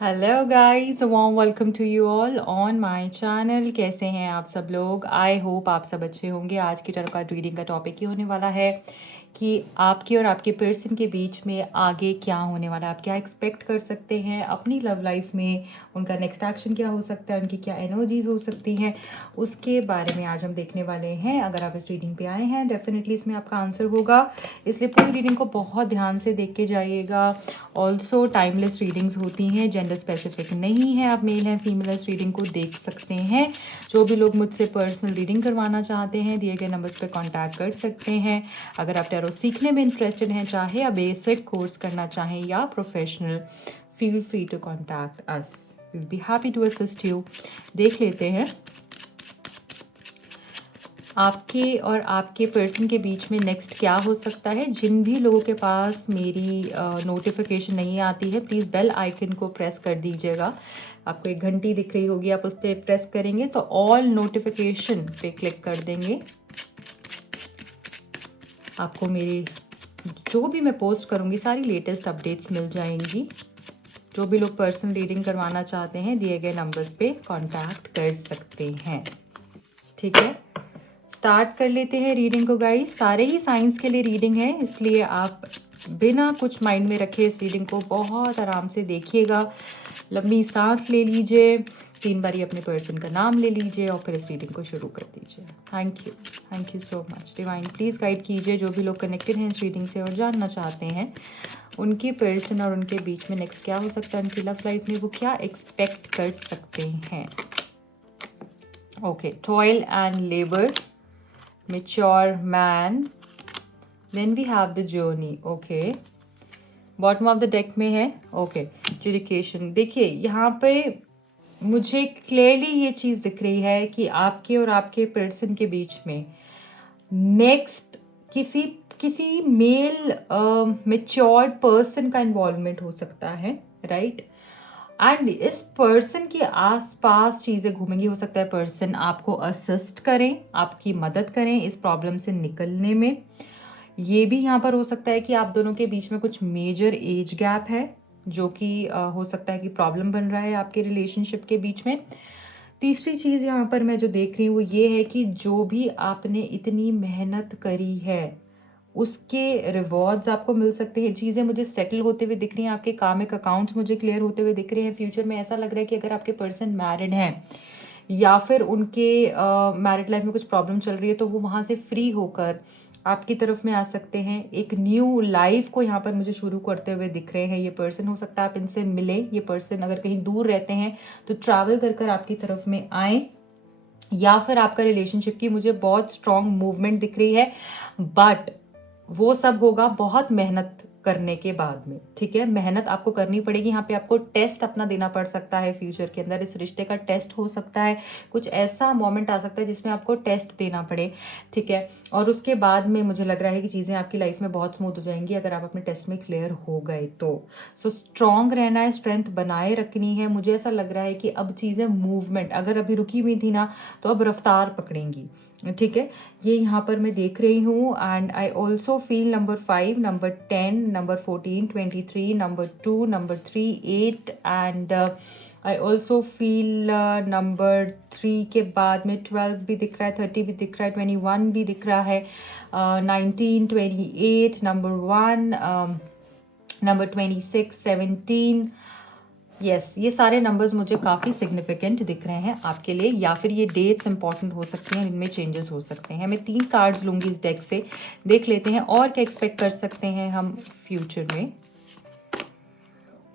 Hello guys, warm welcome to you all on my channel. कैसे हैं आप सब लोग? आई होप आप सब अच्छे होंगे। आज की टैरो कार्ड रीडिंग का टॉपिक ही होने वाला है कि आपके और आपके पर्सन के बीच में आगे क्या होने वाला है, आप क्या एक्सपेक्ट कर सकते हैं अपनी लव लाइफ में, उनका नेक्स्ट एक्शन क्या हो सकता है, उनकी क्या एनर्जीज हो सकती हैं, उसके बारे में आज हम देखने वाले हैं। अगर आप इस रीडिंग पे आए हैं डेफिनेटली इसमें आपका आंसर होगा, इसलिए पूरी रीडिंग को बहुत ध्यान से देख के जाइएगा। ऑल्सो टाइमलेस रीडिंग्स होती हैं, जेंडर स्पेसिफिक नहीं है, आप मेल हैं फीमेल इस रीडिंग को देख सकते हैं। जो भी लोग मुझसे पर्सनल रीडिंग करवाना चाहते हैं दिए गए नंबर्स पर कांटेक्ट कर सकते हैं। अगर आप टैरो सीखने में इंटरेस्टेड हैं, चाहे आप बेसिक कोर्स करना चाहें या professional, feel free to contact us, will be happy to assist you. देख लेते हैं आपके और आपके पर्सन के बीच में नेक्स्ट क्या हो सकता है। जिन भी लोगों के पास मेरी नोटिफिकेशन नहीं आती है, प्लीज़ बेल आइकन को प्रेस कर दीजिएगा। आपको एक घंटी दिख रही होगी, आप उस पर प्रेस करेंगे तो ऑल नोटिफिकेशन पे क्लिक कर देंगे। आपको मेरी जो भी मैं पोस्ट करूँगी सारी लेटेस्ट अपडेट्स मिल जाएंगी। जो भी लोग पर्सनल रीडिंग करवाना चाहते हैं दिए गए नंबर्स पे कांटेक्ट कर सकते हैं। ठीक है, स्टार्ट कर लेते हैं रीडिंग को गाइस। सारे ही साइंस के लिए रीडिंग है, इसलिए आप बिना कुछ माइंड में रखे इस रीडिंग को बहुत आराम से देखिएगा। लंबी सांस ले लीजिए, 3 बारी अपने पर्सन का नाम ले लीजिए और फिर इस रीडिंग को शुरू कर दीजिए। Thank you so much divine. Please guide कीजिए जो भी लोग कनेक्टेड हैं इस रीडिंग से और जानना चाहते हैं उनके पर्सन और उनके बीच में नेक्स्ट क्या हो सकता है, उनकी लव लाइफ में वो क्या एक्सपेक्ट कर सकते हैं। Okay, toil and labour, mature man, then we have the journey. Okay, bottom of the deck में है। Okay, education. देखिए यहाँ पे मुझे क्लियरली ये चीज़ दिख रही है कि आपके और आपके पर्सन के बीच में नेक्स्ट किसी किसी मेल मेच्योर्ड पर्सन का इन्वॉल्वमेंट हो सकता है, राइट। एंड इस पर्सन के आसपास चीज़ें घूमेंगी। हो सकता है पर्सन आपको असिस्ट करें, आपकी मदद करें इस प्रॉब्लम से निकलने में। ये भी यहाँ पर हो सकता है कि आप दोनों के बीच में कुछ मेजर एज गैप है जो कि हो सकता है कि प्रॉब्लम बन रहा है आपके रिलेशनशिप के बीच में। तीसरी चीज़ यहाँ पर मैं जो देख रही हूँ वो ये है कि जो भी आपने इतनी मेहनत करी है उसके रिवॉर्ड्स आपको मिल सकते हैं। चीज़ें मुझे सेटल होते हुए दिख रही हैं, आपके कामिक अकाउंट्स मुझे क्लियर होते हुए दिख रहे हैं। फ्यूचर में ऐसा लग रहा है कि अगर आपके पर्सन मैरिड हैं या फिर उनके मैरिड लाइफ में कुछ प्रॉब्लम चल रही है तो वो वहाँ से फ्री होकर आपकी तरफ में आ सकते हैं। एक न्यू लाइफ को यहाँ पर मुझे शुरू करते हुए दिख रहे हैं ये पर्सन। हो सकता है आप इनसे मिले, ये पर्सन अगर कहीं दूर रहते हैं तो ट्रैवल कर कर आपकी तरफ में आए, या फिर आपका रिलेशनशिप की मुझे बहुत स्ट्रॉन्ग मूवमेंट दिख रही है। बट वो सब होगा बहुत मेहनत करने के बाद में, ठीक है। मेहनत आपको करनी पड़ेगी। यहाँ पे आपको टेस्ट अपना देना पड़ सकता है फ्यूचर के अंदर। इस रिश्ते का टेस्ट हो सकता है, कुछ ऐसा मोमेंट आ सकता है जिसमें आपको टेस्ट देना पड़े, ठीक है। और उसके बाद में मुझे लग रहा है कि चीज़ें आपकी लाइफ में बहुत स्मूथ हो जाएंगी अगर आप अपने टेस्ट में क्लियर हो गए तो। सो स्ट्रॉन्ग रहना है, स्ट्रेंथ बनाए रखनी है। मुझे ऐसा लग रहा है कि अब चीज़ें मूवमेंट अगर अभी रुकी हुई थी ना तो अब रफ्तार पकड़ेंगी, ठीक है। ये यहाँ पर मैं देख रही हूँ। And I also feel number 5, number 10, number 14, 23, number 2, number 3, 8 and I also feel number 3 के बाद में 12 भी दिख रहा है, 30 भी दिख रहा है, 21 भी दिख रहा है, 19, 28, नंबर 1, नंबर 26, 17। यस, ये सारे नंबर्स मुझे काफ़ी सिग्निफिकेंट दिख रहे हैं आपके लिए, या फिर ये डेट्स इंपॉर्टेंट हो सकती हैं, इनमें चेंजेस हो सकते हैं। मैं 3 कार्ड्स लूंगी इस डेक से, देख लेते हैं और क्या एक्सपेक्ट कर सकते हैं हम फ्यूचर में।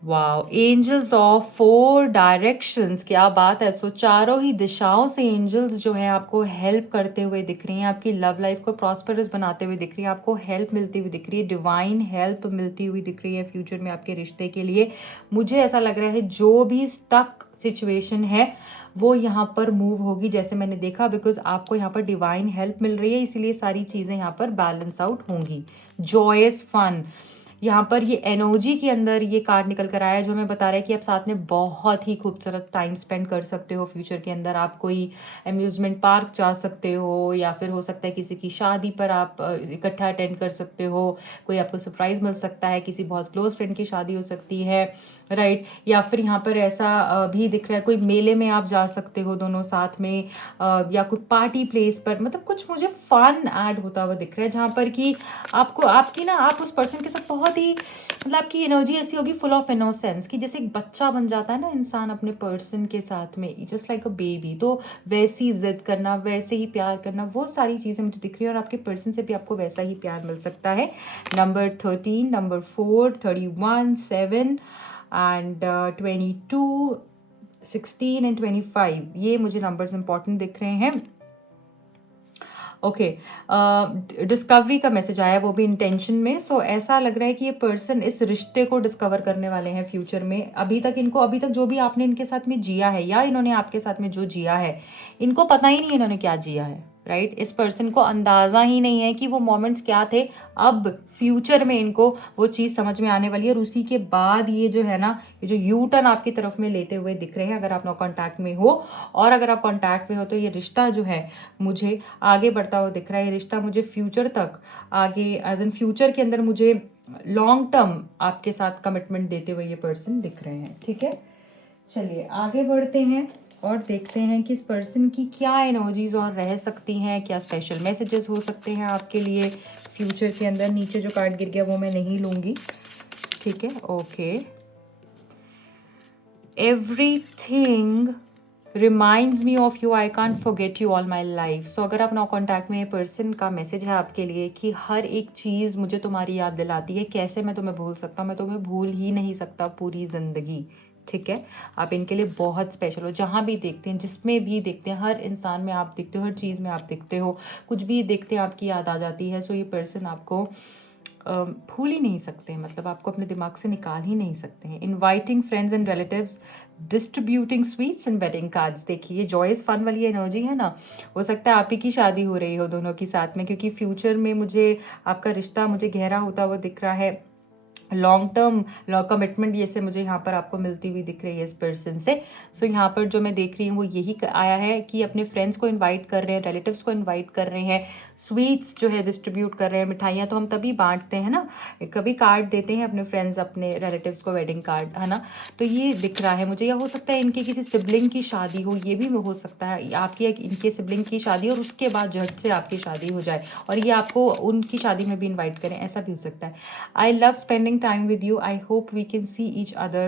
वाओ, एंजल्स ऑफ 4 डायरेक्शंस, क्या बात है। सो चारों ही दिशाओं से एंजल्स जो हैं आपको हेल्प करते हुए दिख रही हैं, आपकी लव लाइफ को प्रॉस्परस बनाते हुए दिख रही है, आपको हेल्प मिलती हुई दिख रही है, डिवाइन हेल्प मिलती हुई दिख रही है फ्यूचर में आपके रिश्ते के लिए। मुझे ऐसा लग रहा है जो भी स्टक सिचुएशन है वो यहाँ पर मूव होगी जैसे मैंने देखा, बिकॉज आपको यहाँ पर डिवाइन हेल्प मिल रही है, इसीलिए सारी चीज़ें यहाँ पर बैलेंस आउट होंगी। जॉयस फन, यहाँ पर ये एनर्जी के अंदर ये कार्ड निकल कर आया है जो हमें बता रहा है कि आप साथ में बहुत ही खूबसूरत टाइम स्पेंड कर सकते हो फ्यूचर के अंदर। आप कोई अम्यूजमेंट पार्क जा सकते हो, या फिर हो सकता है किसी की शादी पर आप इकट्ठा अटेंड कर सकते हो, कोई आपको सरप्राइज मिल सकता है, किसी बहुत क्लोज फ्रेंड की शादी हो सकती है, राइट। या फिर यहाँ पर ऐसा भी दिख रहा है कोई मेले में आप जा सकते हो दोनों साथ में, या कोई पार्टी प्लेस पर, मतलब कुछ मुझे फन ऐड होता हुआ दिख रहा है जहाँ पर कि आपको आपकी ना आप उस पर्सन के साथ बहुत ही मतलब आपकी एनर्जी ऐसी होगी फुल ऑफ इनोसेंस कि जैसे एक बच्चा बन जाता है ना इंसान अपने पर्सन के साथ में, जस्ट लाइक अ बेबी। तो वैसी जिद करना, वैसे ही प्यार करना, वो सारी चीज़ें मुझे दिख रही है और आपके पर्सन से भी आपको वैसा ही प्यार मिल सकता है। नंबर 13, नंबर 4, 31, 7 एंड 22, 16 एंड 25, ये मुझे नंबर्स इंपॉर्टेंट दिख रहे हैं। ओके, डिस्कवरी का मैसेज आया, वो भी इंटेंशन में। सो ऐसा लग रहा है कि ये पर्सन इस रिश्ते को डिस्कवर करने वाले हैं फ्यूचर में। अभी तक जो भी आपने इनके साथ में जिया है या इन्होंने आपके साथ में जो जिया है, इनको पता ही नहीं इन्होंने क्या जिया है, राइट। इस पर्सन को अंदाजा ही नहीं है कि वो मोमेंट्स क्या थे। अब फ्यूचर में इनको वो चीज़ समझ में आने वाली है और उसी के बाद ये जो है ना, ये जो यू टर्न आपकी तरफ में लेते हुए दिख रहे हैं अगर आप नो कांटेक्ट में हो। और अगर आप कांटेक्ट में हो तो ये रिश्ता जो है मुझे आगे बढ़ता हुआ दिख रहा है। ये रिश्ता मुझे फ्यूचर तक आगे एज एन फ्यूचर के अंदर मुझे लॉन्ग टर्म आपके साथ कमिटमेंट देते हुए ये पर्सन दिख रहे हैं, ठीक है। चलिए आगे बढ़ते हैं और देखते हैं कि इस पर्सन की क्या एनर्जीज और रह सकती हैं, क्या स्पेशल मैसेजेस हो सकते हैं आपके लिए फ्यूचर के अंदर। नीचे जो कार्ड गिर गया वो मैं नहीं लूंगी, ठीक है। Okay, everything reminds me of you, I can't forget you all my life. So अगर आप नो कॉन्टैक्ट में पर्सन का मैसेज है आपके लिए कि हर एक चीज़ मुझे तुम्हारी याद दिलाती है, कैसे मैं तुम्हें भूल सकता हूँ, मैं तुम्हें भूल ही नहीं सकता पूरी ज़िंदगी, ठीक है। आप इनके लिए बहुत स्पेशल हो, जहाँ भी देखते हैं, जिसमें भी देखते हैं, हर इंसान में आप दिखते हो, हर चीज़ में आप दिखते हो, कुछ भी देखते हैं आपकी याद आ जाती है। सो ये पर्सन आपको भूल ही नहीं सकते, मतलब आपको अपने दिमाग से निकाल ही नहीं सकते हैं। Inviting friends and relatives, distributing sweets and wedding cards. देखिए ये जॉयस फन वाली एनर्जी है ना, हो सकता है आप ही की शादी हो रही हो दोनों की साथ में, क्योंकि फ्यूचर में मुझे आपका रिश्ता मुझे गहरा होता हुआ दिख रहा है। लॉन्ग टर्म कमिटमेंट ये से मुझे यहाँ पर आपको मिलती हुई दिख रही है इस पर्सन से। सो यहाँ पर जो मैं देख रही हूँ वो यही आया है कि अपने फ्रेंड्स को इनवाइट कर रहे हैं, रिलेटिव्स को इनवाइट कर रहे हैं, स्वीट्स जो है डिस्ट्रीब्यूट कर रहे हैं। मिठाइयाँ तो हम तभी बांटते हैं ना, कभी कार्ड देते हैं अपने फ्रेंड्स अपने रिलेटिव्स को, वेडिंग कार्ड, है ना। तो ये दिख रहा है मुझे, या हो सकता है इनके किसी सिबलिंग की शादी हो, ये भी हो सकता है आपकी इनके सिबलिंग की शादी और उसके बाद झट से आपकी शादी हो जाए और ये आपको उनकी शादी में भी इन्वाइट करें, ऐसा भी हो सकता है। I love spending time with you. I hope we can see each other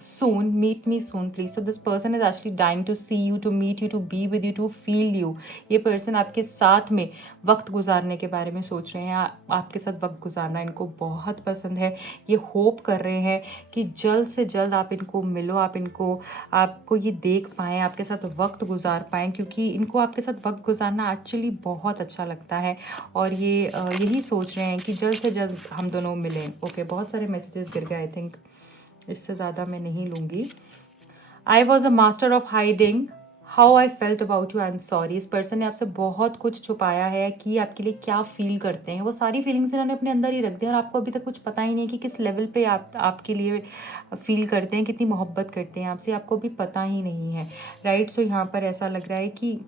soon. Meet me soon, please. So this person is actually dying to see you, to meet you, to be with you, to feel you. ये person आपके साथ में वक्त गुजारने के बारे में सोच रहे हैं, आपके साथ वक्त गुजारना इनको बहुत पसंद है। ये होप कर रहे हैं कि जल्द से जल्द आप इनको मिलो, आपको ये देख पाएँ, आपके साथ वक्त गुजार पाएँ, क्योंकि इनको आपके साथ वक्त गुजारना एक्चुअली बहुत अच्छा लगता है और ये यही सोच रहे हैं कि जल्द से जल्द हम दोनों मिलें। ओके, बहुत सारे मैसेजेस गिर गए, आई थिंक इससे ज़्यादा मैं नहीं लूँगी। I was a master of hiding how I felt about you, I am sorry. इस पर्सन ने आपसे बहुत कुछ छुपाया है कि आपके लिए क्या फील करते हैं, वो सारी फीलिंग्स इन्होंने अपने अंदर ही रख दिया और आपको अभी तक कुछ पता ही नहीं कि किस लेवल पे आपके लिए फील करते हैं, कितनी मोहब्बत करते हैं आपसे, आपको भी पता ही नहीं है, राइट। सो यहाँ पर ऐसा लग रहा है कि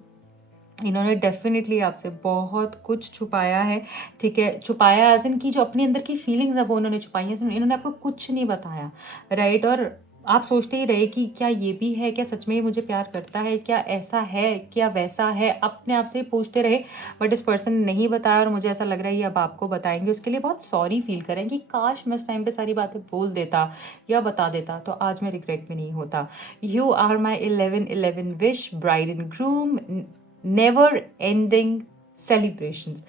इन्होंने डेफिनेटली आपसे बहुत कुछ छुपाया है, ठीक है। छुपाया एज इन की जो अपने अंदर की फीलिंग्स है वो उन्होंने छुपाई है, इन्होंने आपको कुछ नहीं बताया, राइट। और आप सोचते ही रहे कि क्या ये भी है, क्या सच में ये मुझे प्यार करता है, क्या ऐसा है, क्या वैसा है, अपने आप से पूछते रहे, बट इस पर्सन ने नहीं बताया और मुझे ऐसा लग रहा है ये अब आपको बताएंगे। उसके लिए बहुत सॉरी फील करें कि काश मैं उस टाइम पे सारी बातें बोल देता या बता देता तो आज मैं रिग्रेट में नहीं होता। You are my 11 wish, bride and groom, never ending celebrations.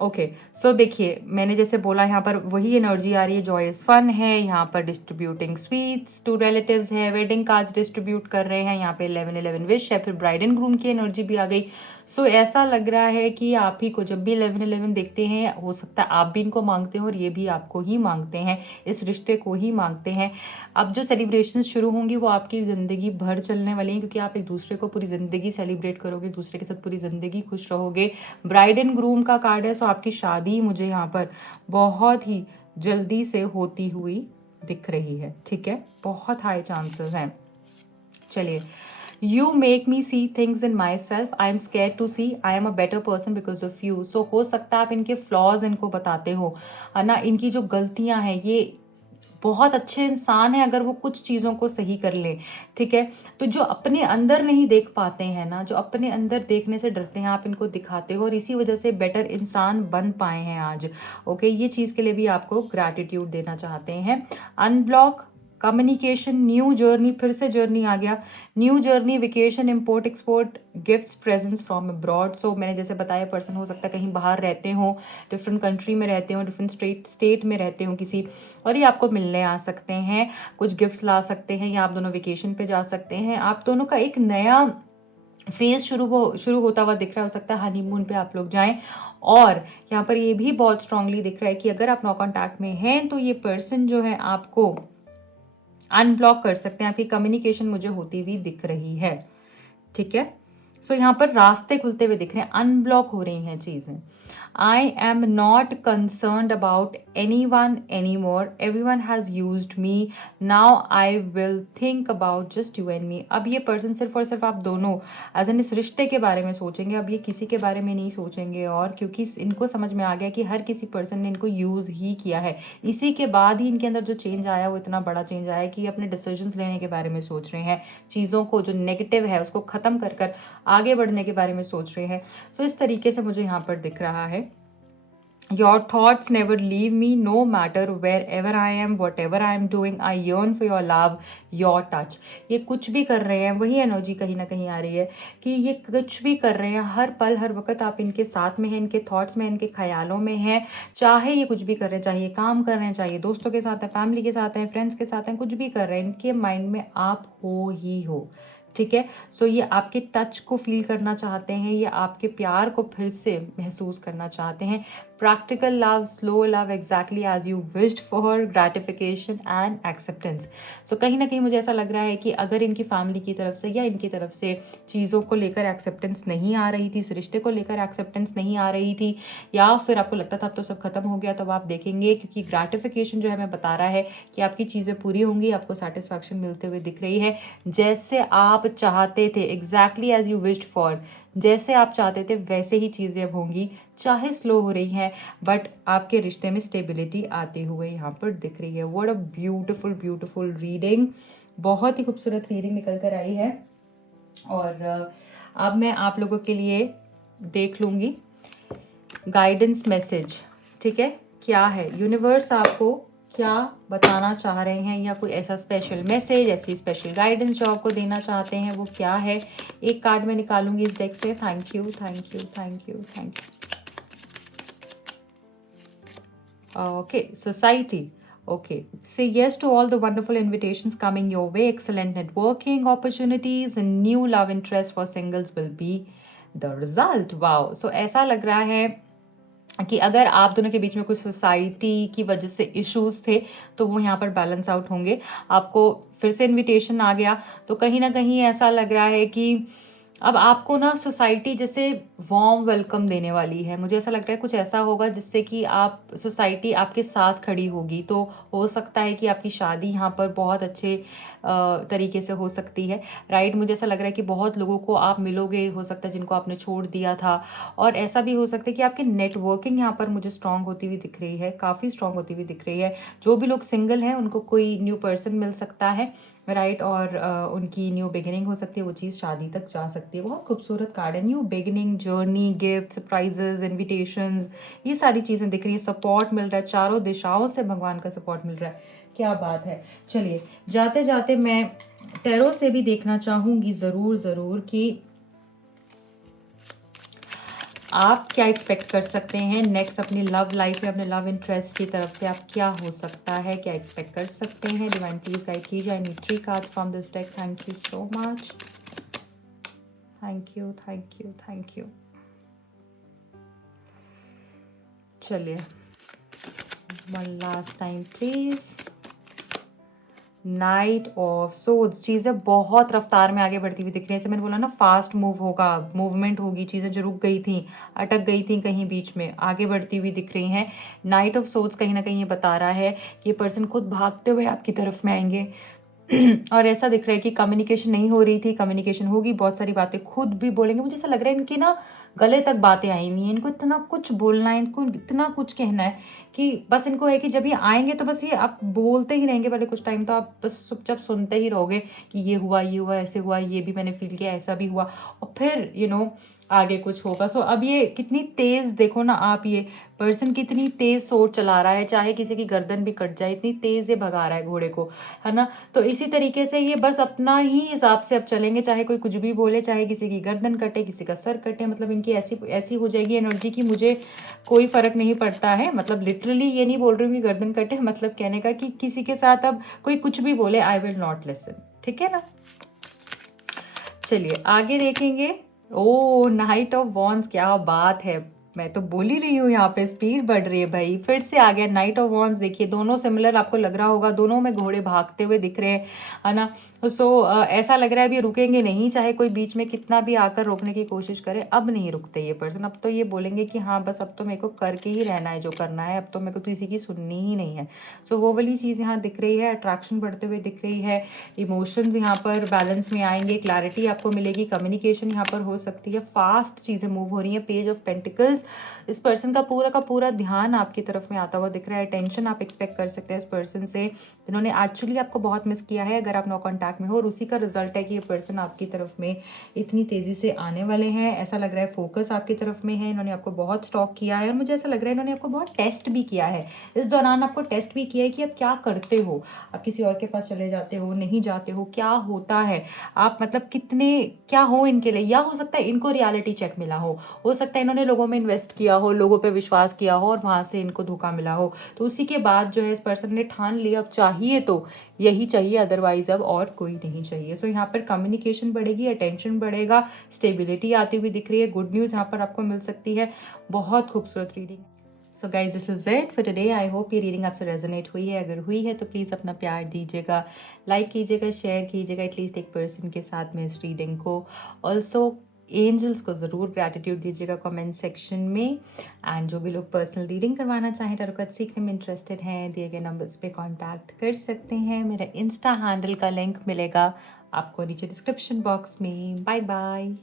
Okay, so देखिए मैंने जैसे बोला यहाँ पर वही एनर्जी आ रही है, जॉयस फन है, यहाँ पर डिस्ट्रीब्यूटिंग स्वीट्स टू रिलेटिव्स है, वेडिंग कार्ड्स डिस्ट्रीब्यूट कर रहे हैं, यहाँ पे 11 विश है, फिर ब्राइड एंड ग्रूम की एनर्जी भी आ गई। सो ऐसा लग रहा है कि आप ही को जब भी 11 देखते हैं, हो सकता है आप भी इनको मांगते हैं और ये भी आपको ही मांगते हैं, इस रिश्ते को ही मांगते हैं। अब जो सेलिब्रेशन शुरू होंगी वो आपकी ज़िंदगी भर चलने वाली हैं, क्योंकि आप एक दूसरे को पूरी ज़िंदगी सेलिब्रेट करोगे, दूसरे के साथ पूरी ज़िंदगी खुश रहोगे। ब्राइड एंड ग्रूम का कार्ड है, सो आपकी शादी मुझे यहाँ पर बहुत ही जल्दी से होती हुई दिख रही है, ठीक है, बहुत हाई चांसेस हैं। चलिए, you make me see things in my self, I am scare to see, I am a better person because of you. So हो सकता है आप इनके फ्लॉज इनको बताते हो, है ना, इनकी जो गलतियां हैं, ये बहुत अच्छे इंसान है अगर वो कुछ चीज़ों को सही कर ले, ठीक है। तो जो अपने अंदर नहीं देख पाते हैं ना, जो अपने अंदर देखने से डरते हैं, आप इनको दिखाते हो और इसी वजह से बेटर इंसान बन पाए हैं आज, ओके। ये चीज़ के लिए भी आपको ग्रैटिट्यूड देना चाहते हैं। अनब्लॉक, कम्युनिकेशन, न्यू जर्नी, फिर से जर्नी आ गया, new journey, vacation, import export, gifts, presents from abroad. So मैंने जैसे बताया, पर्सन हो सकता है कहीं बाहर रहते हो, डिफरेंट कंट्री में रहते हो, डिफरेंट स्टेट में रहते हो किसी, और ये आपको मिलने आ सकते हैं, कुछ गिफ्ट्स ला सकते हैं, या आप दोनों वेकेशन पे जा सकते हैं। आप दोनों का एक नया फेज शुरू होता हुआ दिख रहा है, हो सकता है हनीमून पे आप लोग जाएं। और यहाँ पर ये भी बहुत स्ट्रांगली दिख रहा है कि अगर आप नो कॉन्टैक्ट में हैं तो ये पर्सन जो है आपको अनब्लॉक कर सकते हैं, आपकी कम्युनिकेशन मुझे होती हुई दिख रही है, ठीक है। सो यहाँ पर रास्ते खुलते हुए दिख रहे हैं, अनब्लॉक हो रही हैं चीजें। I am not concerned about any one any more, every one has used me, now I will think about just you and me. अब ये पर्सन सिर्फ और सिर्फ आप दोनों एज एन इस रिश्ते के बारे में सोचेंगे, अब ये किसी के बारे में नहीं सोचेंगे, और क्योंकि इनको समझ में आ गया कि हर किसी पर्सन ने इनको यूज ही किया है, इसी के बाद ही इनके अंदर जो चेंज आया वो इतना बड़ा चेंज आया कि अपने डिसीजंस लेने के बारे में सोच रहे हैं, चीज़ों को जो नेगेटिव है उसको ख़त्म कर कर आगे बढ़ने के बारे में सोच रहे हैं। तो इस तरीके से मुझे यहाँ पर दिख रहा है, Your thoughts never leave me, no matter wherever I am, whatever I am doing, I yearn for your love, your touch। ये कुछ भी कर रहे हैं, वही एनर्जी कहीं ना कहीं आ रही है कि ये कुछ भी कर रहे हैं, हर पल हर वक्त आप इनके साथ में हैं, इनके थॉट्स में, इनके ख्यालों में हैं। चाहे ये कुछ भी कर रहे हैं, चाहे ये काम कर रहे हैं, चाहे दोस्तों के साथ हैं, फैमिली के साथ हैं, फ्रेंड्स के साथ हैं, कुछ भी कर रहे हैं, इनके माइंड में आप हो ही हो, ठीक है। सो ये आपके टच को फील करना चाहते हैं, ये आपके प्यार को फिर से महसूस करना चाहते हैं। Practical love, slow love, exactly as you wished for, gratification and acceptance. So कहीं ना कहीं मुझे ऐसा लग रहा है कि अगर इनकी फैमिली की तरफ से या इनकी तरफ से चीज़ों को लेकर एक्सेप्टेंस नहीं आ रही थी, इस रिश्ते को लेकर एक्सेप्टेंस नहीं आ रही थी, या फिर आपको लगता था अब तो सब खत्म हो गया, तो आप देखेंगे क्योंकि ग्रेटिफिकेशन जो है हमें बता रहा है कि आपकी चीज़ें पूरी होंगी, आपको सेटिस्फैक्शन मिलते हुए दिख रही है, जैसे आप चाहते थे, exactly as you wished for, जैसे आप चाहते थे वैसे ही चीज़ें अब होंगी, चाहे स्लो हो रही हैं, बट आपके रिश्ते में स्टेबिलिटी आते हुए यहाँ पर दिख रही है। What a beautiful beautiful reading, बहुत ही खूबसूरत रीडिंग निकल कर आई है। और अब मैं आप लोगों के लिए देख लूँगी गाइडेंस मैसेज, ठीक है, क्या है यूनिवर्स आपको क्या बताना चाह रहे हैं, या कोई ऐसा स्पेशल मैसेज, ऐसी स्पेशल गाइडेंस जो आपको देना चाहते हैं वो क्या है। एक कार्ड मैं निकालूंगी इस डेक से। Thank you thank you thank you thank you. Okay, society. Okay, say yes to all the wonderful invitations coming your way. Excellent networking opportunities and new love interest for singles will be the result. Wow. So ऐसा लग रहा है कि अगर आप दोनों के बीच में कुछ सोसाइटी की वजह से इश्यूज थे तो वो यहाँ पर बैलेंस आउट होंगे। आपको फिर से इनविटेशन आ गया, तो कहीं ना कहीं ऐसा लग रहा है कि अब आपको ना सोसाइटी जैसे वार्म वेलकम देने वाली है। मुझे ऐसा लग रहा है कुछ ऐसा होगा जिससे कि आप सोसाइटी आपके साथ खड़ी होगी, तो हो सकता है कि आपकी शादी यहाँ पर बहुत अच्छे तरीके से हो सकती है, राइट। मुझे ऐसा लग रहा है कि बहुत लोगों को आप मिलोगे, हो सकता है जिनको आपने छोड़ दिया था, और ऐसा भी हो सकता है कि आपकी नेटवर्किंग यहाँ पर मुझे स्ट्रांग होती हुई दिख रही है, काफ़ी स्ट्रांग होती हुई दिख रही है। जो भी लोग सिंगल हैं उनको कोई न्यू पर्सन मिल सकता है, राइट, और उनकी न्यू बिगिनिंग हो सकती है, वो चीज़ शादी तक जा सकती है। बहुत खूबसूरत कार्ड है, new beginning, journey, gift, surprises, invitations, ये सारी चीज़ें दिख रही है। सपोर्ट मिल रहा है, चारों दिशाओं से भगवान का सपोर्ट मिल रहा है, क्या बात है। चलिए, जाते जाते मैं टैरो से भी देखना चाहूँगी ज़रूर ज़रूर कि आप क्या एक्सपेक्ट कर सकते हैं नेक्स्ट अपनी लव लाइफ में, अपने लव इंटरेस्ट की तरफ से आप क्या हो सकता है, क्या एक्सपेक्ट कर सकते हैं। डिवाइन प्लीज गाइड कीजिए। I need 3 cards from this deck. Thank you so much, thank you thank you thank you. चलिए, one last time please. Knight of swords, चीज़ें बहुत रफ्तार में आगे बढ़ती हुई दिख रही है। जैसे मैंने बोला ना, फास्ट मूव होगा, मूवमेंट होगी, चीज़ें जो रुक गई थी, अटक गई थी कहीं बीच में, आगे बढ़ती हुई दिख रही हैं। नाइट ऑफ सोर्ड्स कहीं ना कहीं ये बता रहा है कि ये पर्सन खुद भागते हुए आपकी तरफ में आएंगे। और ऐसा दिख रहा है कि कम्युनिकेशन नहीं हो रही थी, कम्युनिकेशन होगी, बहुत सारी बातें खुद भी बोलेंगे। मुझे ऐसा लग रहा है इनकी ना गले तक बातें आई हुई हैं, इनको इतना कुछ बोलना है, इनको इतना कुछ कहना है कि बस इनको है कि जब ये आएंगे तो बस ये आप बोलते ही रहेंगे पहले कुछ टाइम, तो आप बस चुपचाप सुनते ही रहोगे कि ये हुआ, ऐसे हुआ, ये भी मैंने फील किया, ऐसा भी हुआ, और फिर आगे कुछ होगा। सो अब ये कितनी तेज, देखो ना आप, ये पर्सन कितनी तेज सोच चला रहा है, चाहे किसी की गर्दन भी कट जाए, इतनी तेज ये भगा रहा है घोड़े को, है ना। तो इसी तरीके से ये बस अपना ही हिसाब से अब चलेंगे, चाहे कोई कुछ भी बोले, चाहे किसी की गर्दन कटे, किसी का सर कटे, मतलब इनकी ऐसी ऐसी हो जाएगी एनर्जी की मुझे कोई फर्क नहीं पड़ता है। मतलब लिटरली ये नहीं बोल रही हूँ कि गर्दन कटे, मतलब कहने का कि किसी के साथ अब कोई कुछ भी बोले, आई विल नॉट लिसन, ठीक है ना। चलिए आगे देखेंगे। ओ, नाइट ऑफ वॉन्ड्स, क्या बात है, मैं तो बोल ही रही हूँ, यहाँ पे स्पीड बढ़ रही है भाई, फिर से आ गया नाइट ऑफ वॉन्ड्स। देखिए दोनों सिमिलर आपको लग रहा होगा, दोनों में घोड़े भागते हुए दिख रहे हैं, है ना। सो ऐसा लग रहा है अभी रुकेंगे नहीं, चाहे कोई बीच में कितना भी आकर रोकने की कोशिश करे, अब नहीं रुकते ये पर्सन। अब तो ये बोलेंगे कि हाँ बस अब तो मेरे को करके ही रहना है जो करना है, अब तो मेरे को किसी की सुननी ही नहीं है। सो वो वाली चीज़ यहाँ दिख रही है, अट्रैक्शन बढ़ते हुए दिख रही है, इमोशंस यहाँ पर बैलेंस में आएंगे, क्लैरिटी आपको मिलेगी, कम्युनिकेशन यहाँ पर हो सकती है, फास्ट चीज़ें मूव हो रही हैं। पेज ऑफ पेंटिकल्स, इस पर्सन का पूरा ध्यान आपकी तरफ में आता हुआ दिख रहा है, अटेंशन आप एक्सपेक्ट कर सकते हैं इस पर्सन से। इन्होंने एक्चुअली आपको बहुत मिस किया है अगर आप नो कॉन्टैक्ट में हो, और उसी का रिजल्ट है कि ये पर्सन आपकी तरफ में इतनी तेजी से आने वाले हैं। ऐसा लग रहा है फोकस आपकी तरफ में है, इन्होंने आपको बहुत स्टॉक किया है, और मुझे ऐसा लग रहा है इन्होंने आपको बहुत टेस्ट भी किया है, इस दौरान आपको टेस्ट भी किया है कि आप क्या करते हो, आप किसी और के पास चले जाते हो, नहीं जाते हो, क्या होता है, आप मतलब कितने क्या हो इनके लिए। या हो सकता है इनको रियलिटी चेक मिला हो सकता है इन्होंने लोगों में इन्वेस्ट किया हो, लोगों पे विश्वास किया हो, और वहां से इनको धोखा मिला हो, तो उसी के बाद जो है इस पर्सन ने ठान लिया अब चाहिए तो यही चाहिए, अदरवाइज अब और कोई नहीं चाहिए। सो यहाँ पर कम्युनिकेशन बढ़ेगी, अटेंशन बढ़ेगा, स्टेबिलिटी आती हुई दिख रही है, गुड न्यूज़ यहाँ पर आपको मिल सकती है। बहुत खूबसूरत reading. So guys this is it for today. I hope ये रीडिंग आपसे रेजोनेट हुई है, अगर हुई है तो प्लीज़ अपना प्यार दीजिएगा, लाइक कीजिएगा, शेयर कीजिएगा एटलीस्ट एक पर्सन के साथ में इस रीडिंग को। ऑल्सो एंजल्स को ज़रूर ग्रैटिट्यूड दीजिएगा कमेंट सेक्शन में। एंड जो भी लोग पर्सनल रीडिंग करवाना चाहें, टैरो कार्ड सीखने में इंटरेस्टेड हैं, दिए गए नंबर्स पे कांटेक्ट कर सकते हैं। मेरा इंस्टा हैंडल का लिंक मिलेगा आपको नीचे डिस्क्रिप्शन बॉक्स में। Bye bye.